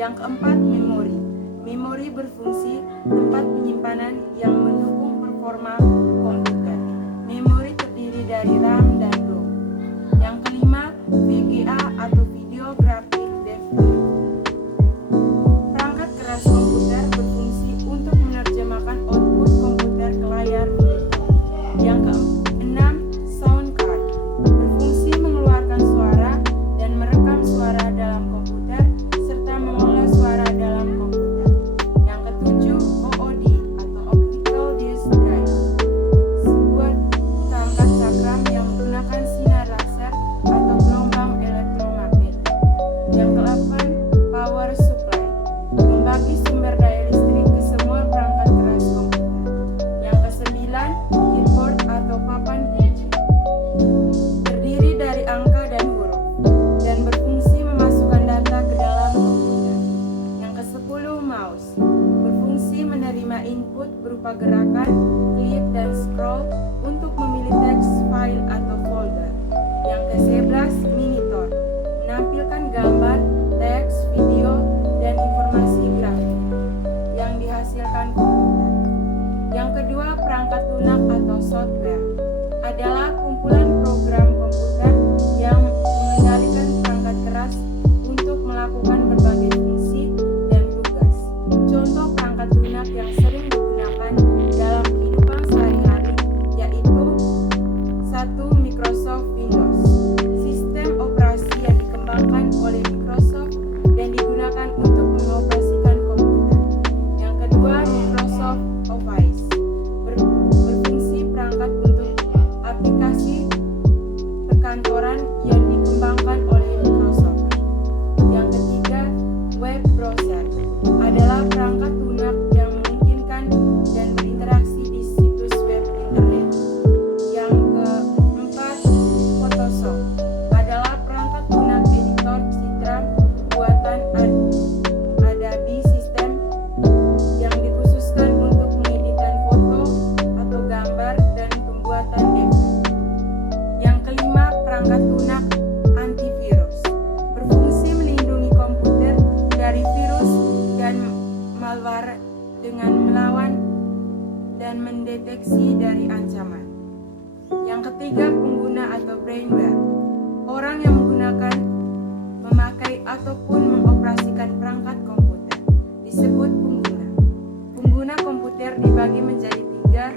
Yang keempat, memori. Memori berfungsi tempat penyimpanan yang mendukung performa komputer. Memori terdiri dari RAM dan ROM. Yang kelima, VGA atau Video Graphic Device. Perangkat keras komputer berfungsi untuk menerjemahkan output komputer ke layar monitor. Yang keenam, sound card. Berfungsi mengeluarkan suara dan merekam suara dalam komputer serta mengolah suara dalam komputer. Yang ketujuh, OOD atau Optical Disk Drive. Sebuah perangkat cakram yang menggunakan sinar laser atau gelombang elektromagnetik. Yang kedelapan, power supply. Membagi sumber daya listrik ke semua perangkat keras komputer. Yang kesembilan, keyboard atau papan kunci. Terdiri dari angka dan huruf dan berfungsi memasukkan data ke dalam komputer. Yang kesepuluh, mouse. Berfungsi menerima input berupa gerakan, klik, dan scroll untuk memilih teks, file, atau folder. Yang ke-11, monitor. Menampilkan gambar, teks, video, dan informasi grafik yang dihasilkan komputer. Yang kedua, perangkat lunak atau software adalah kumpulan program komputer yang mengendalikan perangkat keras untuk melakukan berbagai fungsi dan tugas. Contoh perangkat lunak yang sering digunakan dalam kehidupan sehari-hari yaitu 1. Microsoft Windows. Sistem operasi yang dikembangkan oleh Microsoft dan digunakan untuk mengoperasikan komputer. Yang kedua, Microsoft Office. Berfungsi perangkat untuk aplikasi perkantoran yang dikembangkan oleh Microsoft. Yang ketiga, web browser adalah perangkat lunak yang memungkinkan dan berinteraksi di situs web internet. Yang keempat, Photoshop adalah perangkat lunak editor citra buatan Adobe System yang dikhususkan untuk mengeditkan foto atau gambar dan pembuatan efek. Yang kelima, perangkat lunak antivirus. Berfungsi melindungi komputer dari virus dan malware dengan melawan dan mendeteksi dari ancaman. Yang ketiga, pengguna atau brainware. Orang yang menggunakan, memakai, ataupun mengoperasikan perangkat komputer disebut pengguna. Pengguna komputer dibagi menjadi tiga,